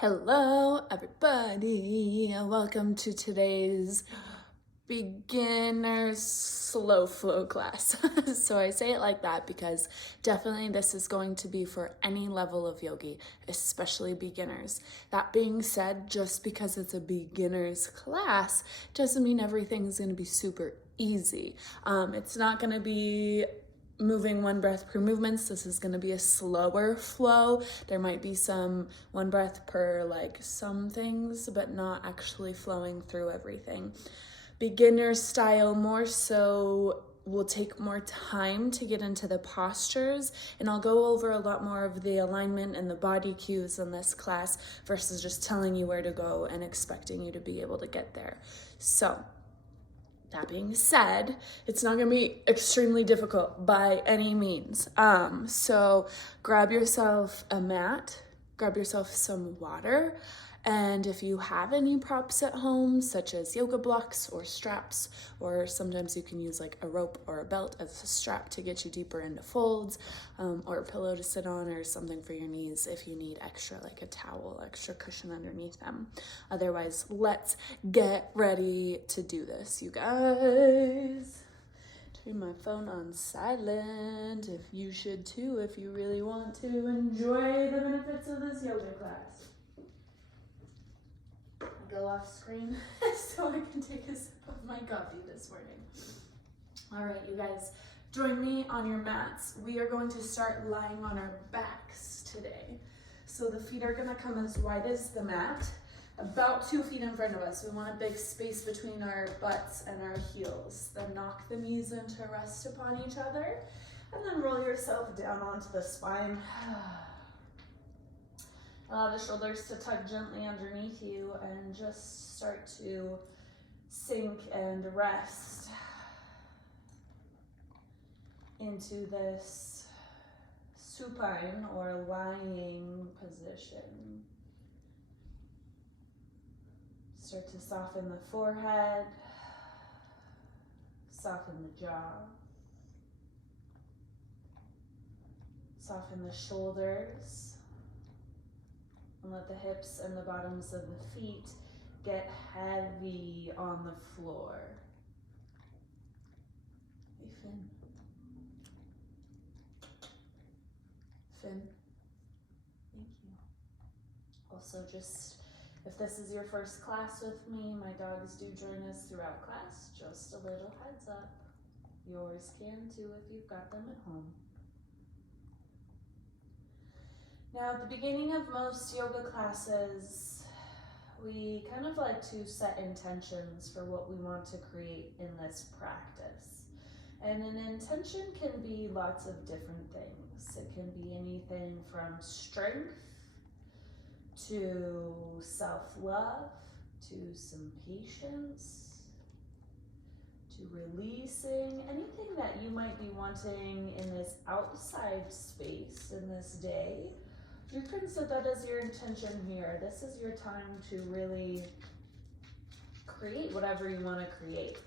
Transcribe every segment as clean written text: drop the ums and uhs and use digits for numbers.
Hello, everybody. Welcome to today's beginner slow flow class. So I say it like that because definitely this is going to be for any level of yogi, especially beginners. That being said, just because it's a beginner's class doesn't mean everything's going to be super easy. It's not going to be moving one breath per movements. This is going to be a slower flow. There might be some one breath per some things, but not actually flowing through everything. Beginner style more so will take more time to get into the postures, and I'll go over a lot more of the alignment and the body cues in this class versus just telling you where to go and expecting you to be able to get there. So that being said, it's not going to be extremely difficult by any means. So grab yourself a mat, grab yourself some water, and if you have any props at home, such as yoga blocks or straps, or sometimes you can use like a rope or a belt as a strap to get you deeper into folds, or a pillow to sit on, or something for your knees if you need extra, like a towel, extra cushion underneath them. Otherwise, let's get ready to do this, you guys. Turn my phone on silent, if you should too, if you really want to enjoy the benefits of this yoga class. Go off screen so I can take a sip of my coffee this morning. All right, you guys, join me on your mats. We are going to start lying on our backs today. So the feet are gonna come as wide as the mat, about 2 feet in front of us. We want a big space between our butts and our heels. Then knock the knees in to rest upon each other, and then roll yourself down onto the spine. Allow the shoulders to tug gently underneath you and just start to sink and rest into this supine or lying position. Start to soften the forehead, soften the jaw, soften the shoulders. And let the hips and the bottoms of the feet get heavy on the floor. Hey, Finn. Finn. Thank you. Also, just if this is your first class with me, my dogs do join us throughout class. Just a little heads up. Yours can too if you've got them at home. Now, at the beginning of most yoga classes, we kind of like to set intentions for what we want to create in this practice. And an intention can be lots of different things. It can be anything from strength to self-love, to some patience, to releasing, anything that you might be wanting in this outside space in this day. You can set that as your intention here. This is your time to really create whatever you want to create.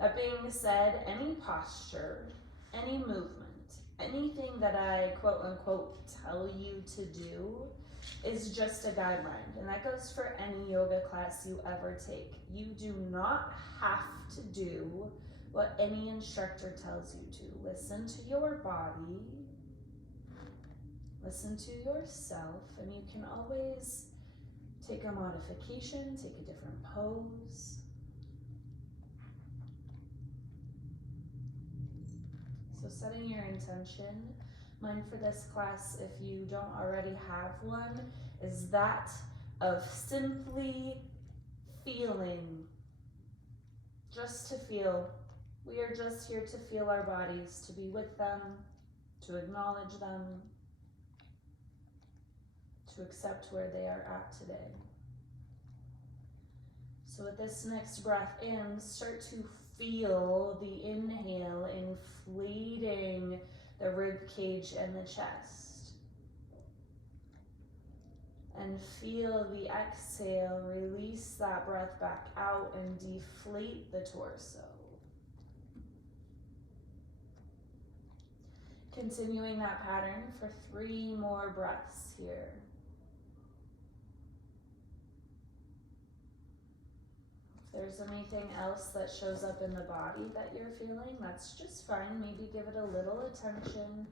That being said, any posture, any movement, anything that I quote unquote tell you to do is just a guideline. And that goes for any yoga class you ever take. You do not have to do what any instructor tells you to. Listen to your body. Listen to yourself, and you can always take a modification, take a different pose. So setting your intention, mine for this class, if you don't already have one, is that of simply feeling, just to feel. We are just here to feel our bodies, to be with them, to acknowledge them, to accept where they are at today. So with this next breath in, start to feel the inhale inflating the rib cage and the chest. And feel the exhale, release that breath back out and deflate the torso. Continuing that pattern for 3 more breaths here. there's anything else that shows up in the body that you're feeling, that's just fine. Maybe give it a little attention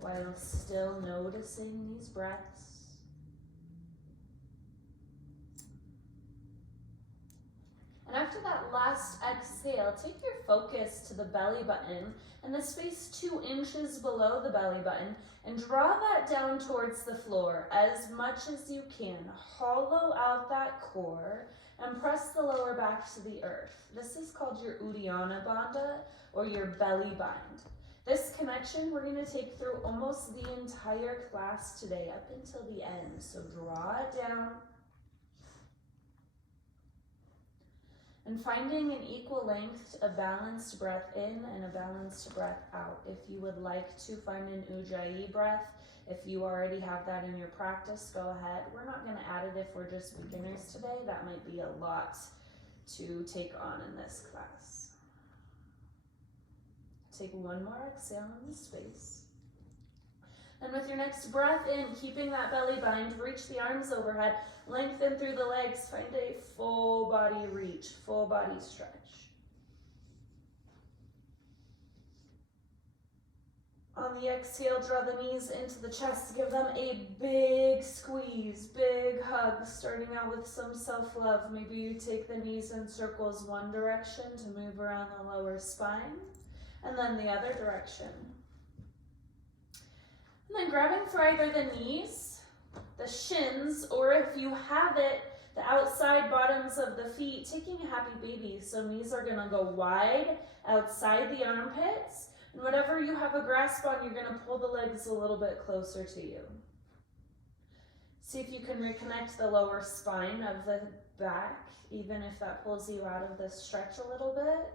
while still noticing these breaths. And after that last exhale, take your focus to the belly button and the space 2 inches below the belly button, and draw that down towards the floor as much as you can. Hollow out that core and press the lower back to the earth. This is called your Uddiyana Bandha, or your belly bind. This connection we're going to take through almost the entire class today, up until the end. So draw it down. And finding an equal length, a balanced breath in and a balanced breath out. If you would like to find an Ujjayi breath, if you already have that in your practice, go ahead. We're not going to add it if we're just beginners today. That might be a lot to take on in this class. Take one more exhale in the space. And with your next breath in, keeping that belly bind, reach the arms overhead, lengthen through the legs, find a full body reach, full body stretch. On the exhale, draw the knees into the chest, give them a big squeeze, big hug, starting out with some self-love. Maybe you take the knees in circles one direction to move around the lower spine, and then the other direction. And then grabbing for either the knees, the shins, or if you have it, the outside bottoms of the feet, taking a happy baby. So knees are gonna go wide outside the armpits, and whatever you have a grasp on, you're gonna pull the legs a little bit closer to you. See if you can reconnect the lower spine of the back, even if that pulls you out of this stretch a little bit.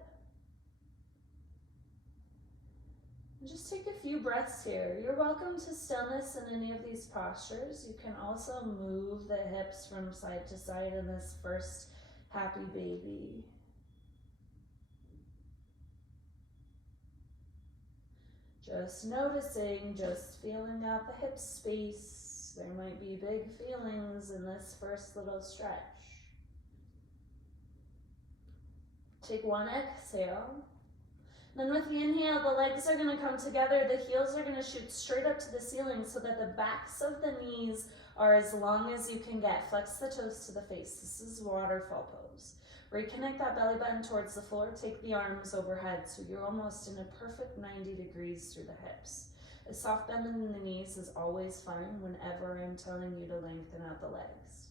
Just take a few breaths here. You're welcome to stillness in any of these postures. You can also move the hips from side to side in this first happy baby. Just noticing, just feeling out the hip space. There might be big feelings in this first little stretch. Take one exhale. Then with the inhale, the legs are going to come together, the heels are going to shoot straight up to the ceiling so that the backs of the knees are as long as you can get. Flex the toes to the face. This is waterfall pose. Reconnect that belly button towards the floor. Take the arms overhead so you're almost in a perfect 90 degrees through the hips. A soft bend in the knees is always fine whenever I'm telling you to lengthen out the legs.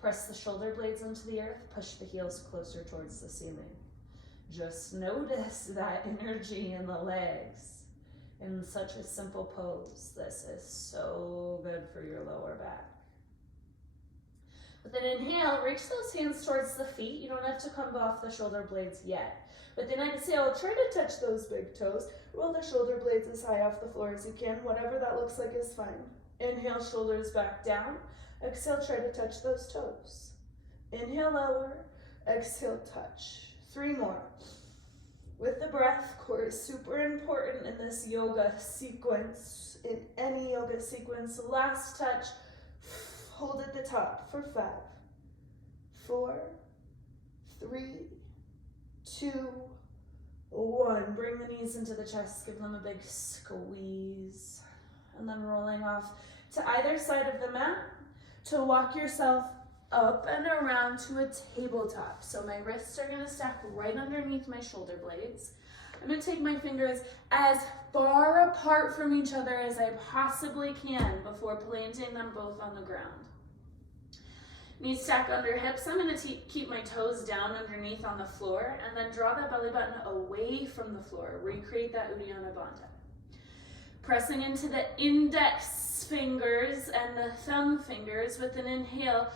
Press the shoulder blades into the earth. Push the heels closer towards the ceiling. Just notice that energy in the legs in such a simple pose. This is so good for your lower back. With an inhale, reach those hands towards the feet. You don't have to come off the shoulder blades yet. With an exhale, try to touch those big toes. Roll the shoulder blades as high off the floor as you can. Whatever that looks like is fine. Inhale, shoulders back down. Exhale, try to touch those toes. Inhale, lower. Exhale, touch. 3 more. With the breath, core is super important in this yoga sequence, in any yoga sequence. Last touch, hold at the top for 5, 4, 3, 2, 1. Bring the knees into the chest, give them a big squeeze. And then rolling off to either side of the mat to walk yourself up and around to a tabletop. So my wrists are gonna stack right underneath my shoulder blades. I'm gonna take my fingers as far apart from each other as I possibly can before planting them both on the ground. Knees stack under hips. I'm gonna keep my toes down underneath on the floor and then draw that belly button away from the floor. Recreate that Uddiyana Bandha. Pressing into the index fingers and the thumb fingers with an inhale.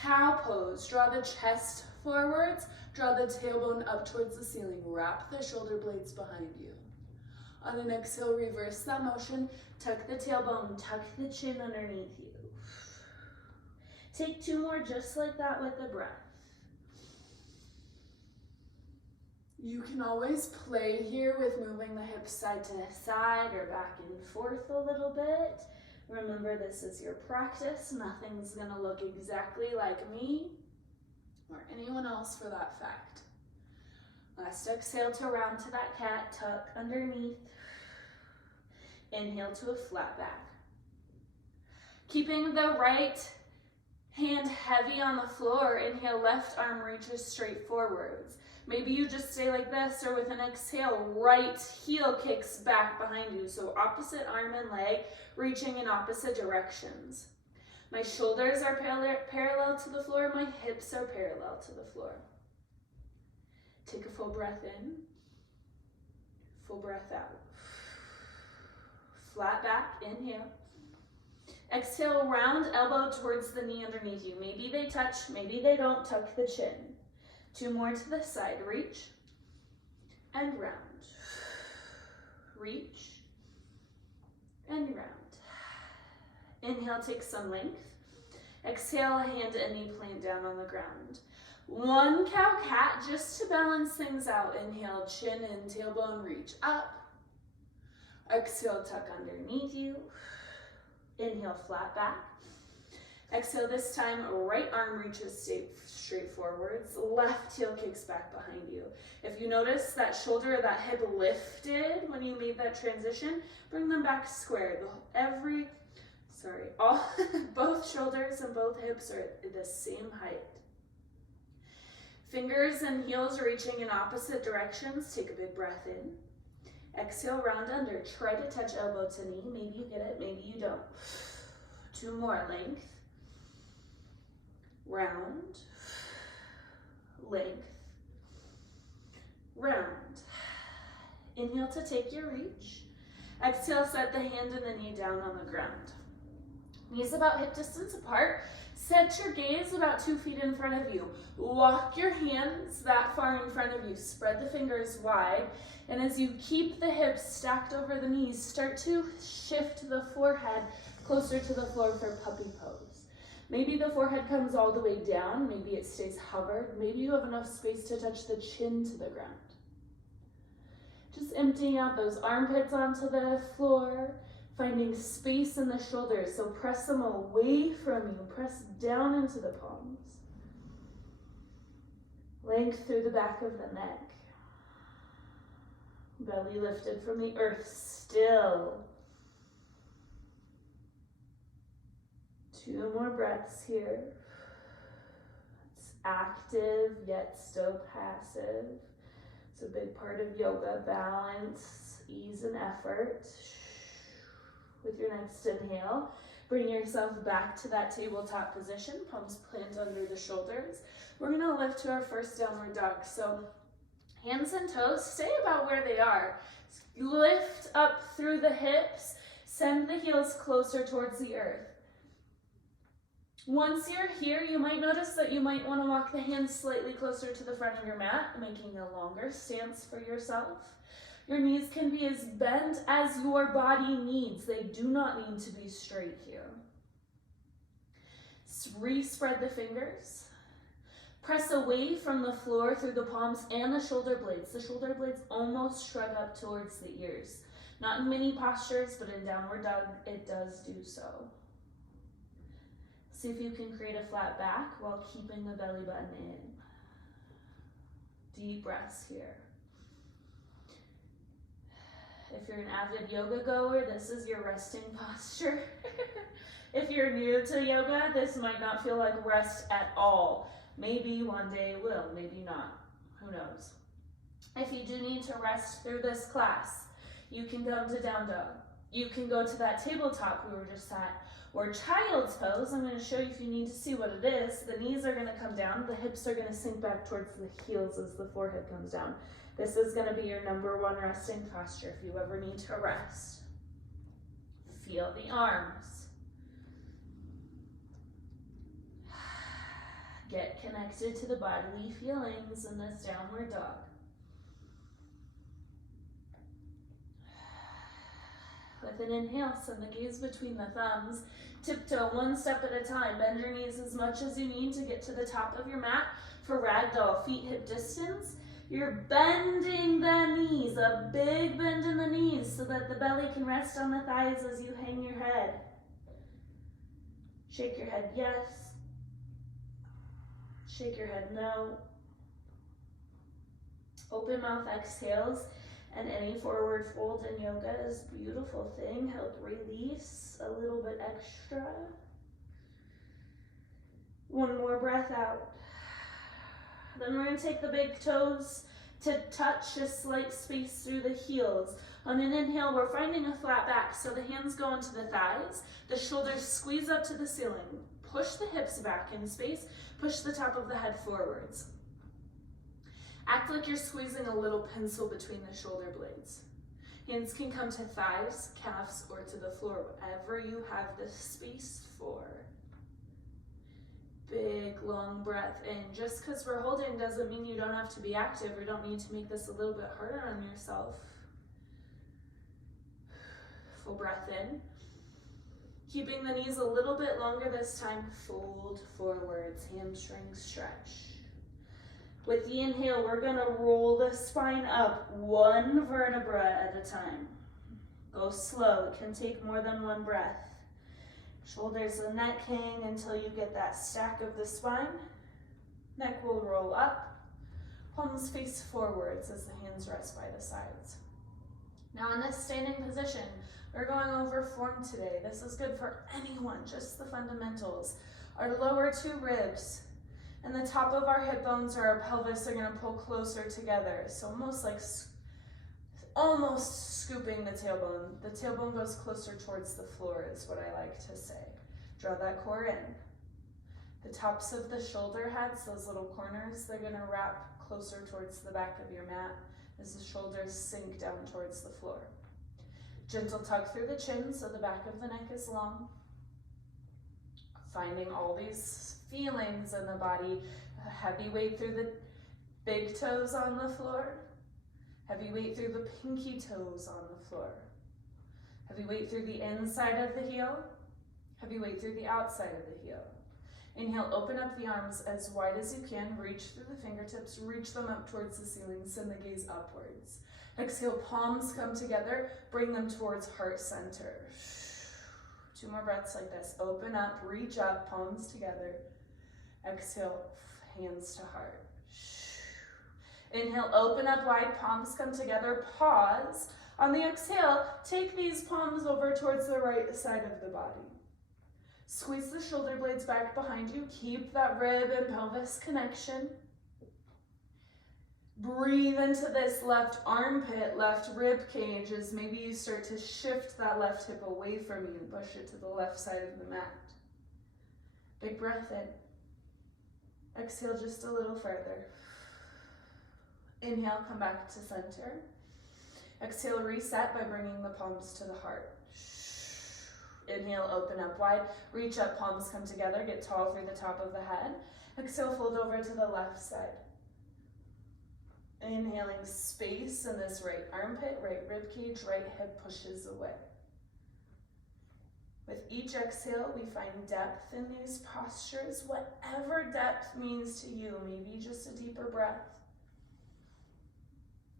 Cow pose. Draw the chest forwards, draw the tailbone up towards the ceiling. Wrap the shoulder blades behind you. On an exhale, reverse that motion. Tuck the tailbone, tuck the chin underneath you. Take 2 more just like that with the breath. You can always play here with moving the hips side to side or back and forth a little bit. Remember, this is your practice. Nothing's gonna look exactly like me. or anyone else for that fact. Last exhale to round to that cat, tuck underneath. Inhale to a flat back. Keeping the right hand heavy on the floor, inhale, left arm reaches straight forwards. Maybe you just stay like this, or with an exhale, right heel kicks back behind you. So opposite arm and leg reaching in opposite directions. My shoulders are parallel to the floor, my hips are parallel to the floor. Take a full breath in, full breath out. Flat back, inhale. Exhale, round elbow towards the knee underneath you. Maybe they touch, maybe they don't. Tuck the chin. 2 more to the side. Reach and round. Reach and round. Inhale, take some length. Exhale, hand and knee plant down on the ground. 1 cow-cat just to balance things out. Inhale, chin and tailbone reach up. Exhale, tuck underneath you. Inhale, flat back. Exhale, this time, right arm reaches straight forwards. Left heel kicks back behind you. If you notice that shoulder or that hip lifted when you made that transition, bring them back square. Both shoulders and both hips are at the same height. Fingers and heels reaching in opposite directions. Take a big breath in. Exhale, round under. Try to touch elbow to knee. Maybe you get it, maybe you don't. 2 more, length. Round. Length. Round. Inhale to take your reach. Exhale, set the hand and the knee down on the ground. Knees about hip distance apart. Set your gaze about 2 feet in front of you. Walk your hands that far in front of you. Spread the fingers wide. And as you keep the hips stacked over the knees, start to shift the forehead closer to the floor for puppy pose. Maybe the forehead comes all the way down. Maybe it stays hovered. Maybe you have enough space to touch the chin to the ground. Just emptying out those armpits onto the floor. Finding space in the shoulders, so press them away from you. Press down into the palms. Length through the back of the neck. Belly lifted from the earth, still. 2 more breaths here. It's active, yet still passive. It's a big part of yoga, balance, ease, and effort. With your next inhale, bring yourself back to that tabletop position, palms plant under the shoulders. We're gonna lift to our first downward dog. So hands and toes, stay about where they are. Lift up through the hips, send the heels closer towards the earth. Once you're here, you might notice that you might wanna walk the hands slightly closer to the front of your mat, making a longer stance for yourself. Your knees can be as bent as your body needs. They do not need to be straight here. Re-spread the fingers. Press away from the floor through the palms and the shoulder blades. The shoulder blades almost shrug up towards the ears. Not in many postures, but in downward dog, it does do so. See if you can create a flat back while keeping the belly button in. Deep breaths here. If you're an avid yoga goer, this is your resting posture. If you're new to yoga, this might not feel like rest at all. Maybe one day it will, maybe not. Who knows? If you do need to rest through this class, you can come to down dog. You can go to that tabletop we were just at, or child's pose. I'm going to show you if you need to see what it is. The knees are going to come down, the hips are going to sink back towards the heels as the forehead comes down. This is going to be your #1 resting posture if you ever need to rest. Feel the arms. Get connected to the bodily feelings in this downward dog. With an inhale, send the gaze between the thumbs. Tiptoe 1 step at a time. Bend your knees as much as you need to get to the top of your mat for ragdoll. Feet hip distance. You're bending the knees, a big bend in the knees so that the belly can rest on the thighs as you hang your head. Shake your head, yes. Shake your head no. Open mouth exhales, and any forward fold in yoga is a beautiful thing. Help release a little bit extra. One more breath out. Then we're going to take the big toes to touch a slight space through the heels. On an inhale, we're finding a flat back, so the hands go into the thighs, the shoulders squeeze up to the ceiling. Push the hips back in space, push the top of the head forwards. Act like you're squeezing a little pencil between the shoulder blades. Hands can come to thighs, calves, or to the floor, whatever you have the space for. Big, long breath in. Just because we're holding doesn't mean you don't have to be active or don't need to make this a little bit harder on yourself. Full breath in. Keeping the knees a little bit longer this time, fold forwards, hamstrings stretch. With the inhale, we're gonna roll the spine up one vertebra at a time. Go slow, it can take more than one breath. Shoulders and neck hang until you get that stack of the spine. Neck will roll up. Palms face forwards as the hands rest by the sides. Now in this standing position, we're going over form today. This is good for anyone, just the fundamentals. Our lower two ribs and the top of our hip bones or our pelvis are gonna pull closer together. So almost scooping the tailbone. The tailbone goes closer towards the floor is what I like to say. Draw that core in. The tops of the shoulder heads, those little corners, they're gonna wrap closer towards the back of your mat as the shoulders sink down towards the floor. Gentle tug through the chin so the back of the neck is long. Finding all these feelings in the body. Heavy weight through the big toes on the floor. Heavy weight through the pinky toes on the floor. Heavy weight through the inside of the heel. Heavy weight through the outside of the heel. Inhale, open up the arms as wide as you can. Reach through the fingertips, reach them up towards the ceiling. Send the gaze upwards. Exhale, palms come together. Bring them towards heart center. 2 more breaths like this. Open up, reach up, palms together. Exhale, hands to heart. Inhale, open up wide, palms come together, pause. On the exhale, take these palms over towards the right side of the body. Squeeze the shoulder blades back behind you. Keep that rib and pelvis connection. Breathe into this left armpit, left rib cage as maybe you start to shift that left hip away from you and push it to the left side of the mat. Big breath in. Exhale just a little further. Inhale, come back to center. Exhale, reset by bringing the palms to the heart. Inhale, open up wide. Reach up, palms come together. Get tall through the top of the head. Exhale, fold over to the left side. Inhaling space in this right armpit, right rib cage, right hip pushes away. With each exhale, we find depth in these postures, whatever depth means to you. Maybe just a deeper breath.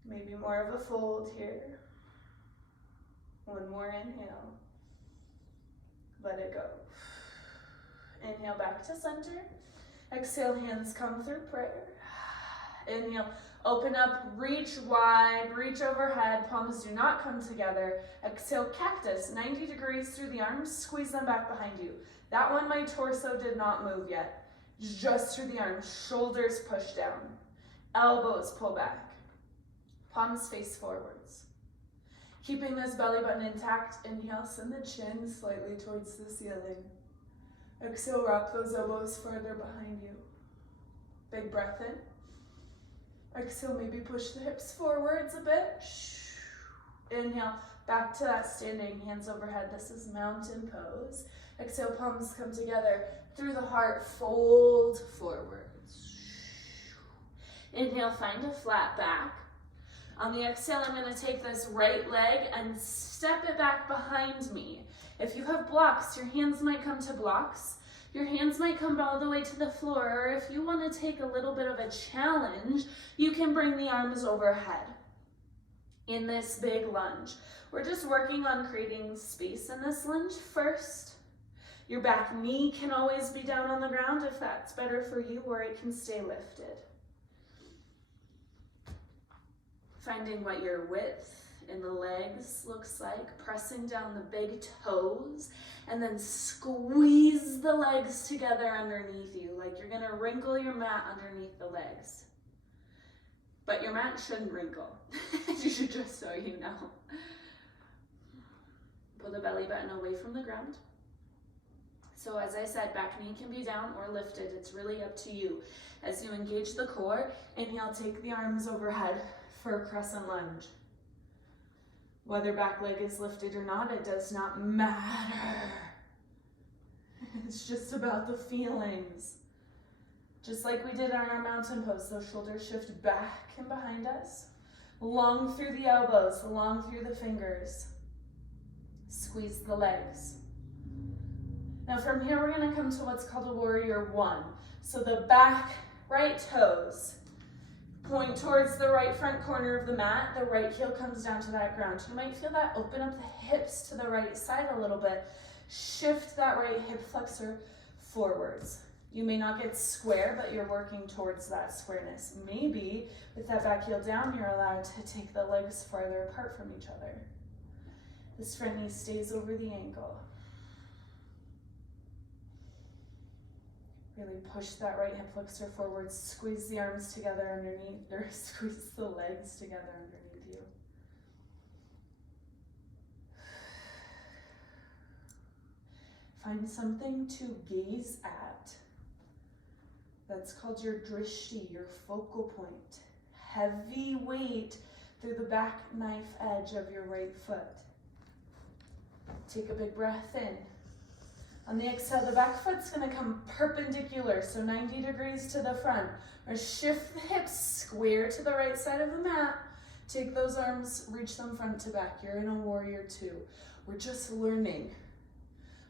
Maybe more of a fold here. One more inhale. Let it go. Inhale back to center. Exhale, hands come through prayer. Inhale, open up, reach wide, reach overhead. Palms do not come together. Exhale, cactus, 90 degrees through the arms. Squeeze them back behind you. That one, my torso did not move yet. Just through the arms. Shoulders push down. Elbows pull back. Palms face forwards. Keeping this belly button intact, inhale, send the chin slightly towards the ceiling. Exhale, wrap those elbows further behind you. Big breath in. Exhale, maybe push the hips forwards a bit. Inhale, back to that standing, hands overhead. This is mountain pose. Exhale, palms come together. Through the heart, fold forwards. Inhale, find a flat back. On the exhale, I'm going to take this right leg and step it back behind me. If you have blocks, your hands might come to blocks. Your hands might come all the way to the floor, or if you want to take a little bit of a challenge, you can bring the arms overhead in this big lunge. We're just working on creating space in this lunge first. Your back knee can always be down on the ground if that's better for you, or it can stay lifted. Finding what your width in the legs looks like, pressing down the big toes, and then squeeze the legs together underneath you, like you're gonna wrinkle your mat underneath the legs. But your mat shouldn't wrinkle, just so you know. Pull the belly button away from the ground. So as I said, back knee can be down or lifted. It's really up to you. As you engage the core, inhale, take the arms overhead for a crescent lunge. Whether back leg is lifted or not, it does not matter. It's just about the feelings. Just like we did on our mountain pose, those shoulders shift back and behind us. Long through the elbows, long through the fingers. Squeeze the legs. Now from here, we're gonna come to what's called a warrior one. So the back right toes point towards the right front corner of the mat. The right heel comes down to that ground. You might feel that open up the hips to the right side a little bit. Shift that right hip flexor forwards. You may not get square, but you're working towards that squareness. Maybe with that back heel down, you're allowed to take the legs farther apart from each other. This front knee stays over the ankle. Really push that right hip flexor forward, squeeze the arms together underneath, or squeeze the legs together underneath you. Find something to gaze at. That's called your drishti, your focal point. Heavy weight through the back knife edge of your right foot. Take a big breath in. On the exhale, the back foot's gonna come perpendicular, so 90 degrees to the front. Or shift the hips square to the right side of the mat. Take those arms, reach them front to back. You're in a warrior two. We're just learning.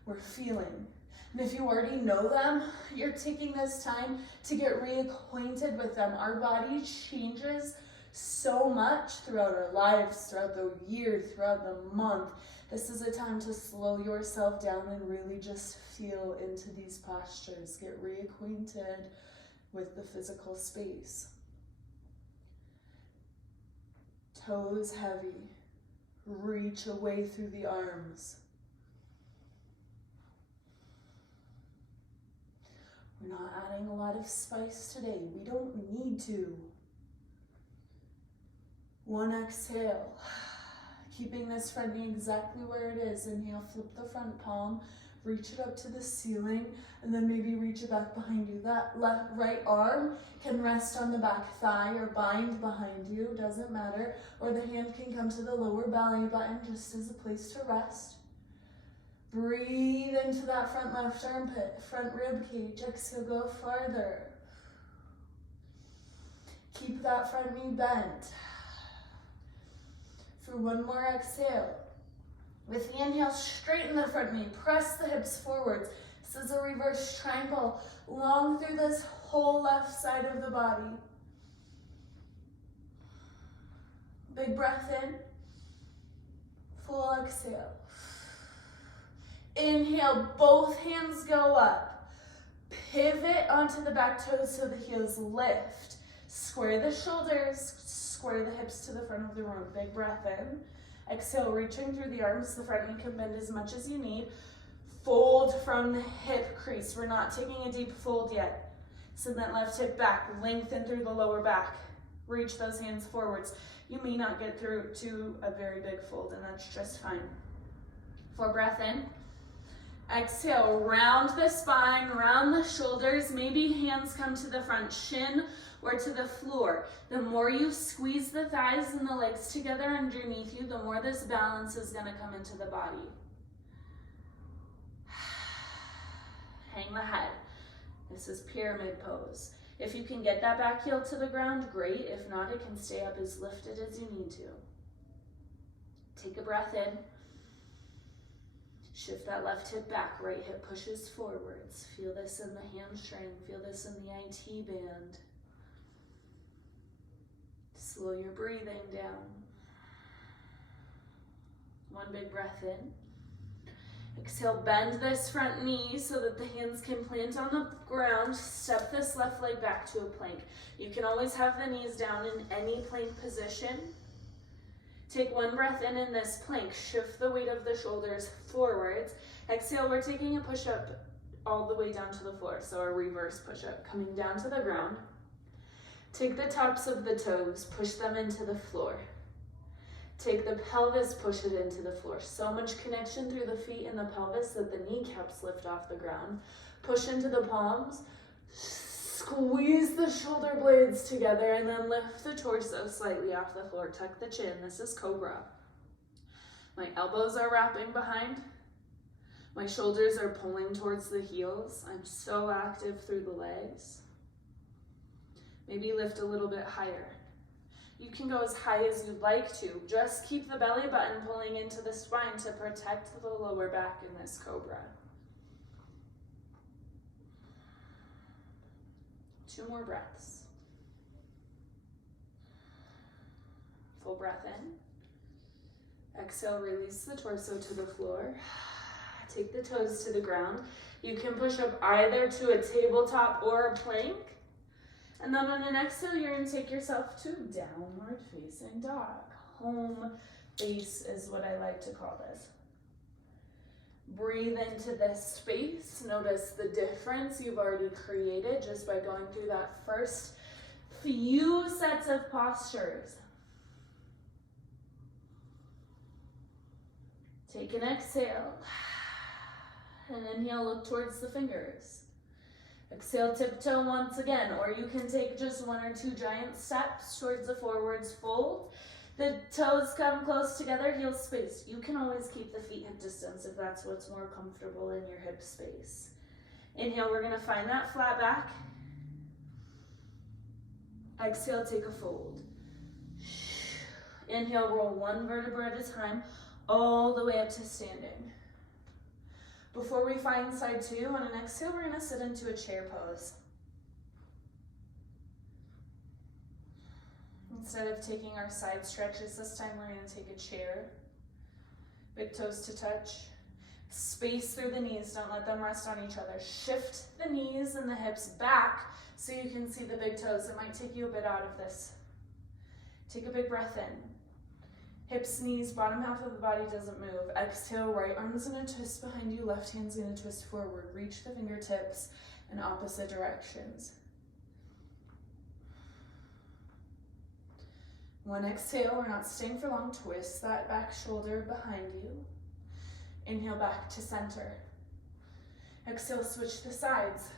We're feeling. And if you already know them, you're taking this time to get reacquainted with them. Our body changes so much throughout our lives, throughout the year, throughout the month. This is a time to slow yourself down and really just feel into these postures. Get reacquainted with the physical space. Toes heavy. Reach away through the arms. We're not adding a lot of spice today. We don't need to. One exhale. Keeping this front knee exactly where it is. Inhale, flip the front palm, reach it up to the ceiling, and then maybe reach it back behind you. That right arm can rest on the back thigh or bind behind you, doesn't matter. Or the hand can come to the lower belly button just as a place to rest. Breathe into that front left armpit, front rib cage. Exhale, go farther. Keep that front knee bent. For one more exhale. With the inhale, straighten the front knee, press the hips forwards. This is a reverse triangle, long through this whole left side of the body. Big breath in, full exhale. Inhale, both hands go up. Pivot onto the back toes so the heels lift. Square the shoulders, square the hips to the front of the room. Big breath in. Exhale, reaching through the arms. The front knee can bend as much as you need. Fold from the hip crease. We're not taking a deep fold yet. Send that left hip back. Lengthen through the lower back. Reach those hands forwards. You may not get through to a very big fold, and that's just fine. 4 breath in. Exhale, round the spine, round the shoulders. Maybe hands come to the front shin or to the floor. The more you squeeze the thighs and the legs together underneath you, the more this balance is gonna come into the body. Hang the head. This is pyramid pose. If you can get that back heel to the ground, great. If not, it can stay up as lifted as you need to. Take a breath in. Shift that left hip back, right hip pushes forwards. Feel this in the hamstring, feel this in the IT band. Slow your breathing down. One big breath in. Exhale, bend this front knee so that the hands can plant on the ground. Step this left leg back to a plank. You can always have the knees down in any plank position. Take one breath in this plank. Shift the weight of the shoulders forwards. Exhale, we're taking a push-up all the way down to the floor. So a reverse push-up, coming down to the ground. Take the tops of the toes, push them into the floor. Take the pelvis, push it into the floor. So much connection through the feet and the pelvis that the kneecaps lift off the ground. Push into the palms. Squeeze the shoulder blades together and then lift the torso slightly off the floor. Tuck the chin. This is cobra. My elbows are wrapping behind. My shoulders are pulling towards the heels. I'm so active through the legs. Maybe lift a little bit higher. You can go as high as you'd like to. Just keep the belly button pulling into the spine to protect the lower back in this cobra. 2 more breaths. Full breath in. Exhale, release the torso to the floor. Take the toes to the ground. You can push up either to a tabletop or a plank. And then on an exhale, you're going to take yourself to downward facing dog. Home base is what I like to call this. Breathe into this space. Notice the difference you've already created just by going through that first few sets of postures. Take an exhale. And inhale, look towards the fingers. Exhale, tiptoe once again, or you can take just 1 or 2 giant steps towards the forwards fold. The toes come close together, heels spaced. You can always keep the feet hip distance if that's what's more comfortable in your hip space. Inhale, we're gonna find that flat back. Exhale, take a fold. Inhale, roll 1 vertebra at a time, all the way up to standing. Before we find side 2, on an exhale, we're gonna sit into a chair pose. Instead of taking our side stretches this time, we're gonna take a chair. Big toes to touch. Space through the knees, don't let them rest on each other. Shift the knees and the hips back so you can see the big toes. It might take you a bit out of this. Take a big breath in. Hips, knees, bottom half of the body doesn't move. Exhale, right arm's gonna twist behind you, left hand's gonna twist forward. Reach the fingertips in opposite directions. One exhale, we're not staying for long. Twist that back shoulder behind you. Inhale back to center. Exhale, switch the sides.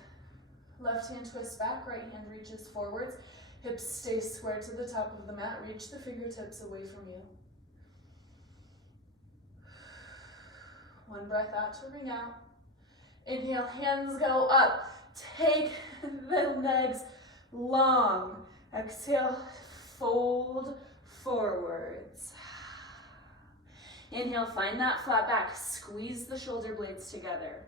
Left hand twists back, right hand reaches forwards. Hips stay square to the top of the mat. Reach the fingertips away from you. 1 breath out to ring out. Inhale, hands go up. Take the legs long. Exhale, fold forwards. Inhale, find that flat back. Squeeze the shoulder blades together.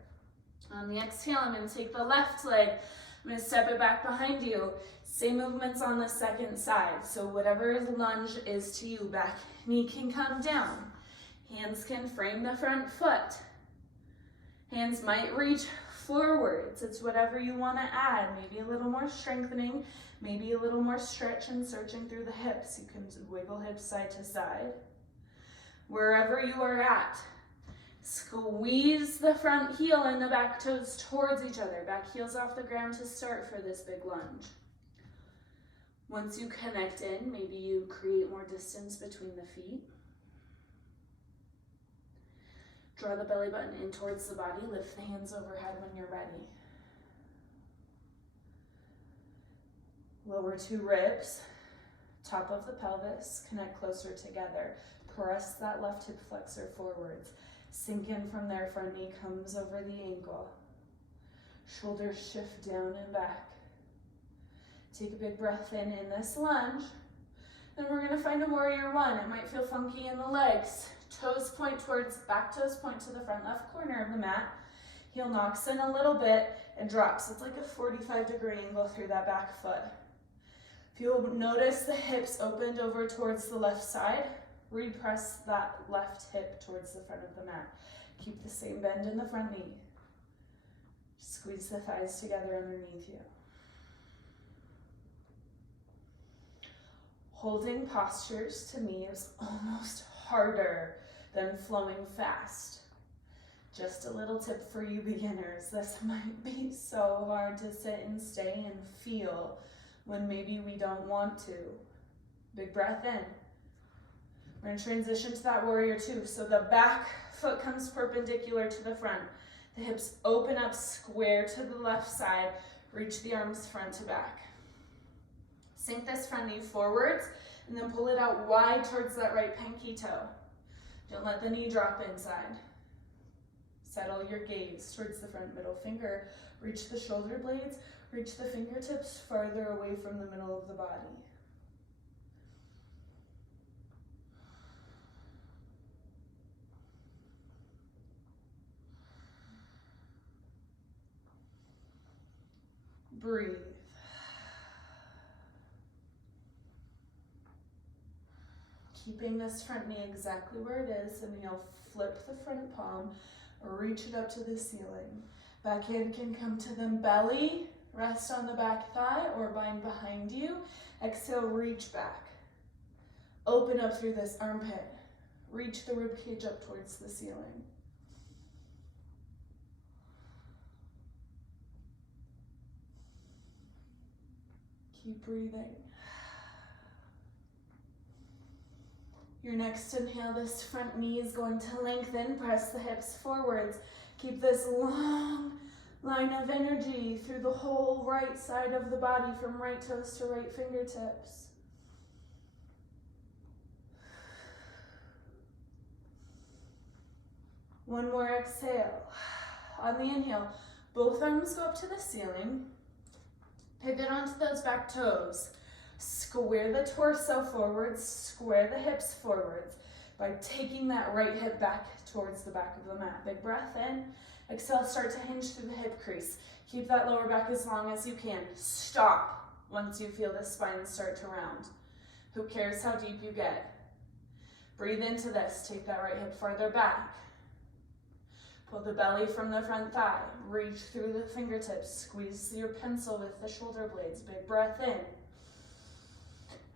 On the exhale, I'm going to take the left leg. I'm going to step it back behind you. Same movements on the second side. So whatever lunge is to you, back knee can come down. Hands can frame the front foot. Hands might reach forwards. It's whatever you want to add. Maybe a little more strengthening, maybe a little more stretch and searching through the hips. You can wiggle hips side to side. Wherever you are at, squeeze the front heel and the back toes towards each other. Back heels off the ground to start for this big lunge. Once you connect in, maybe you create more distance between the feet. Draw the belly button in towards the body. Lift the hands overhead when you're ready. Lower 2 ribs, top of the pelvis, connect closer together. Press that left hip flexor forwards. Sink in from there, front knee comes over the ankle. Shoulders shift down and back. Take a big breath in this lunge. Then we're gonna find a warrior 1. It might feel funky in the legs. Toes point towards, back toes point to the front left corner of the mat. Heel knocks in a little bit and drops. It's like a 45-degree angle through that back foot. If you'll notice the hips opened over towards the left side, repress that left hip towards the front of the mat. Keep the same bend in the front knee. Squeeze the thighs together underneath you. Holding postures to me is almost harder than flowing fast. Just a little tip for you beginners. This might be so hard to sit and stay and feel when maybe we don't want to. Big breath in. We're going to transition to that warrior two. So the back foot comes perpendicular to the front. The hips open up square to the left side. Reach the arms front to back. Sink this front knee forwards and then pull it out wide towards that right pinky toe. Don't let the knee drop inside. Settle your gaze towards the front middle finger. Reach the shoulder blades. Reach the fingertips farther away from the middle of the body. Breathe. Keeping this front knee exactly where it is, and you'll flip the front palm or reach it up to the ceiling. Back hand can come to the belly, rest on the back thigh or bind behind you. Exhale, reach back. Open up through this armpit. Reach the rib cage up towards the ceiling. Keep breathing. Your next inhale, this front knee is going to lengthen. Press the hips forwards. Keep this long line of energy through the whole right side of the body, from right toes to right fingertips. One more exhale. On the inhale, both arms go up to the ceiling. Pivot onto those back toes. Square the torso forwards, square the hips forwards by taking that right hip back towards the back of the mat. Big breath in. Exhale, start to hinge through the hip crease. Keep that lower back as long as you can. Stop once you feel the spine start to round. Who cares how deep you get? Breathe into this. Take that right hip farther back. Pull the belly from the front thigh. Reach through the fingertips. Squeeze your pencil with the shoulder blades. Big breath in.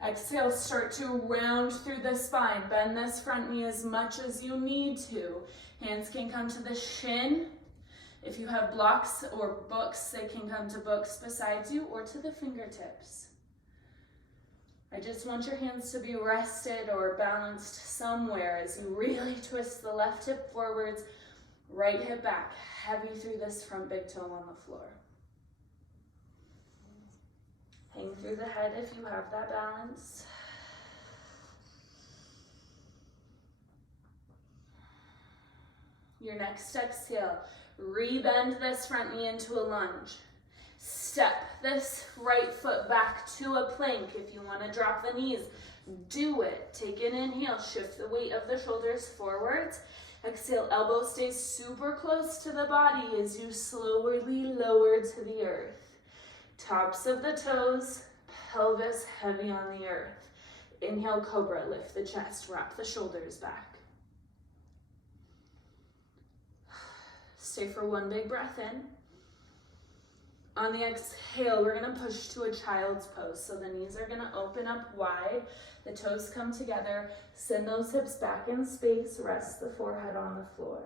Exhale, start to round through the spine. Bend this front knee as much as you need to. Hands can come to the shin. If you have blocks or books, they can come to books beside you or to the fingertips. I just want your hands to be rested or balanced somewhere as you really twist the left hip forwards, right hip back, heavy through this front big toe on the floor. Hang through the head if you have that balance. Your next exhale, rebend this front knee into a lunge. Step this right foot back to a plank. If you want to drop the knees, do it. Take an inhale, shift the weight of the shoulders forwards. Exhale, elbow stays super close to the body as you slowly lower to the earth. Tops of the toes, pelvis heavy on the earth. Inhale, cobra, lift the chest, wrap the shoulders back. Stay for one big breath in. On the exhale, we're gonna push to a child's pose. So the knees are gonna open up wide, the toes come together, send those hips back in space, rest the forehead on the floor.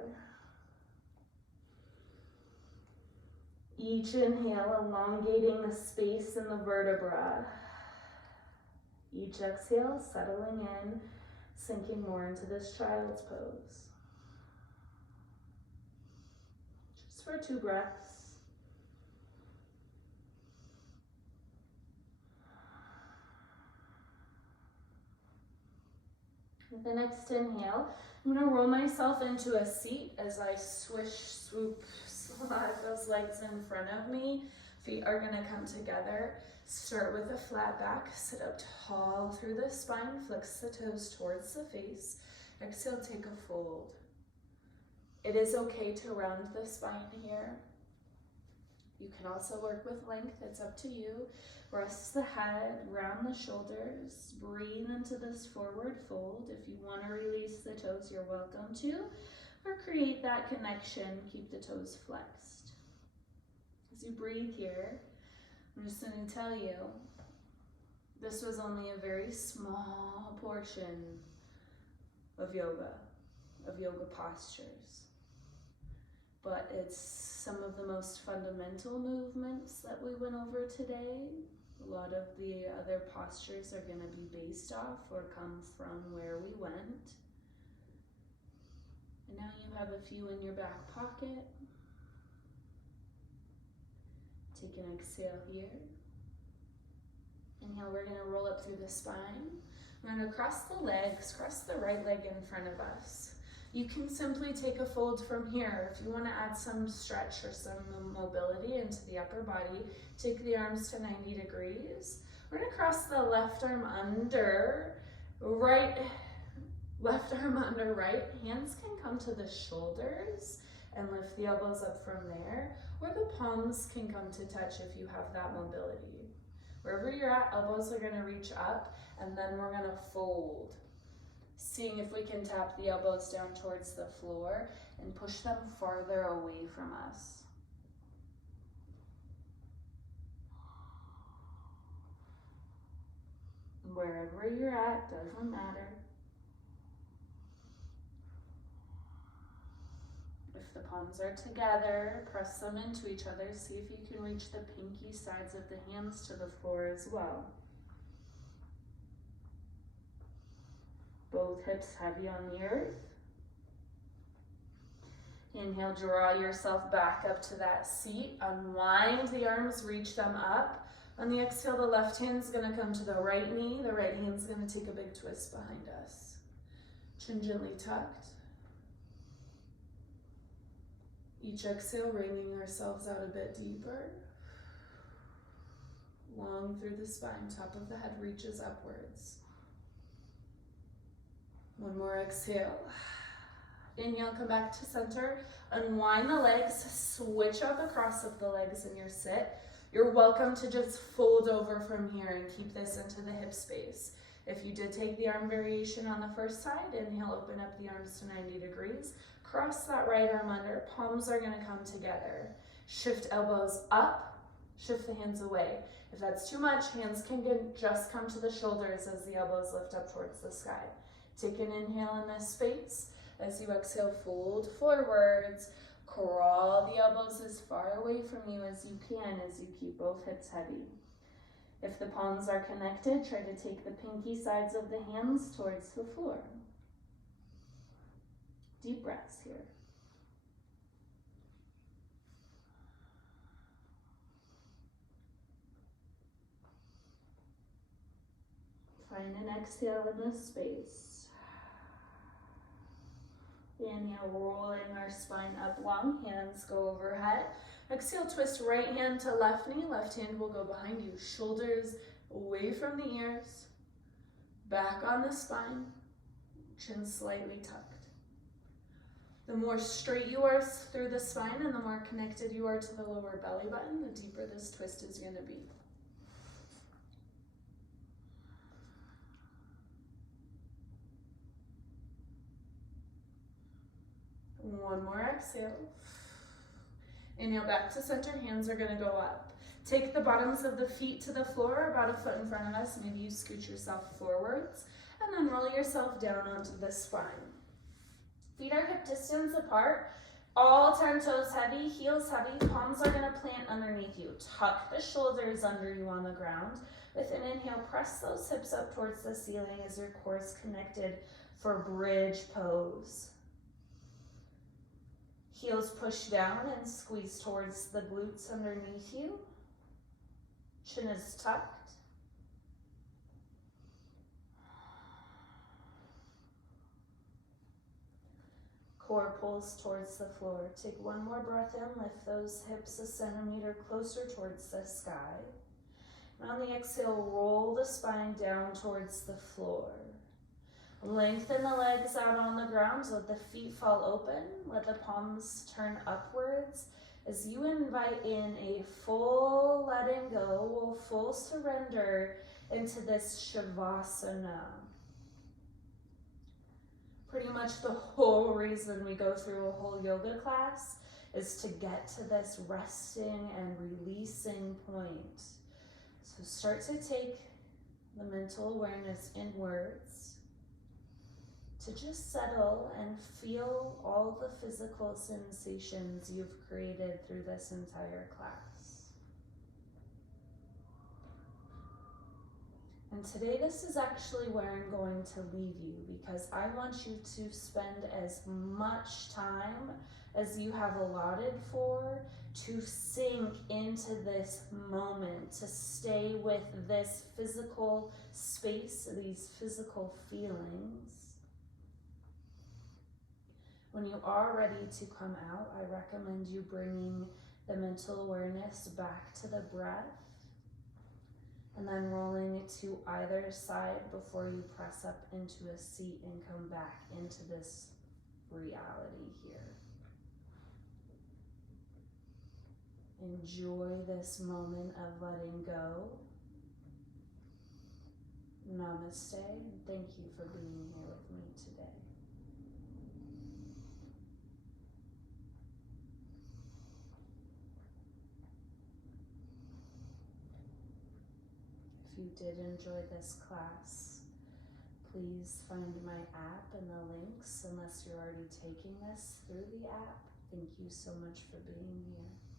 Each inhale, elongating the space in the vertebra. Each exhale, settling in, sinking more into this child's pose. Just for 2 breaths. With the next inhale, I'm gonna roll myself into a seat as I swish, swoop, slide those legs in front of me. Feet are gonna come together. Start with a flat back, sit up tall through the spine, flex the toes towards the face. Exhale, take a fold. It is okay to round the spine here. You can also work with length, it's up to you. Rest the head, round the shoulders, breathe into this forward fold. If you want to release the toes, you're welcome to. or create that connection. Keep the toes flexed. As you breathe here, I'm just going to tell you, this was only a very small portion of yoga postures. But it's some of the most fundamental movements that we went over today. A lot of the other postures are going to be based off or come from where we went. And now you have a few in your back pocket. Take an exhale here. Inhale, we're going to roll up through the spine. We're going to cross the legs, cross the right leg in front of us. You can simply take a fold from here. If you want to add some stretch or some mobility into the upper body, take the arms to 90 degrees. We're going to cross the left arm under, right, left arm under right. Hands can come to the shoulders and lift the elbows up from there, or the palms can come to touch if you have that mobility. Wherever you're at, elbows are going to reach up, and then we're going to fold. Seeing if we can tap the elbows down towards the floor and push them farther away from us. Wherever you're at, doesn't matter. If the palms are together, press them into each other. See if you can reach the pinky sides of the hands to the floor as well. Both hips heavy on the earth. Inhale, draw yourself back up to that seat. Unwind the arms, reach them up. On the exhale, the left hand's gonna come to the right knee. The right hand's gonna take a big twist behind us. Chin gently tucked. Each exhale, wringing ourselves out a bit deeper. Long through the spine, top of the head reaches upwards. One more exhale. Inhale, come back to center. Unwind the legs, switch out the cross of the legs in your sit. You're welcome to just fold over from here and keep this into the hip space. If you did take the arm variation on the first side, inhale, open up the arms to 90 degrees. Cross that right arm under, palms are gonna come together. Shift elbows up, shift the hands away. If that's too much, hands can just come to the shoulders as the elbows lift up towards the sky. Take an inhale in this space. As you exhale, fold forwards. Crawl the elbows as far away from you as you can as you keep both hips heavy. If the palms are connected, try to take the pinky sides of the hands towards the floor. Deep breaths here. Find an exhale in this space. Inhale, rolling our spine up long, hands go overhead. Exhale, twist right hand to left knee, left hand will go behind you. Shoulders away from the ears, back on the spine, chin slightly tucked. The more straight you are through the spine and the more connected you are to the lower belly button, the deeper this twist is going to be. One more exhale. Inhale, back to center, hands are gonna go up. Take the bottoms of the feet to the floor, about a foot in front of us. Maybe you scoot yourself forwards, and then roll yourself down onto the spine. Feet are hip distance apart, all 10 toes heavy, heels heavy, palms are gonna plant underneath you. Tuck the shoulders under you on the ground. With an inhale, press those hips up towards the ceiling as your core is connected for bridge pose. Heels push down and squeeze towards the glutes underneath you. Chin is tucked. Core pulls towards the floor. Take one more breath in, lift those hips a centimeter closer towards the sky. And on the exhale, roll the spine down towards the floor. Lengthen the legs out on the ground, let the feet fall open, let the palms turn upwards as you invite in a full letting go, full surrender into this Shavasana. Pretty much the whole reason we go through a whole yoga class is to get to this resting and releasing point. So start to take the mental awareness inwards to just settle and feel all the physical sensations you've created through this entire class. And today this is actually where I'm going to leave you, because I want you to spend as much time as you have allotted for to sink into this moment, to stay with this physical space, these physical feelings. When you are ready to come out, I recommend you bringing the mental awareness back to the breath, and then rolling it to either side before you press up into a seat and come back into this reality here. Enjoy this moment of letting go. Namaste, and thank you for being here with me today. If you did enjoy this class, please find my app and the links, unless you're already taking this through the app. Thank you so much for being here.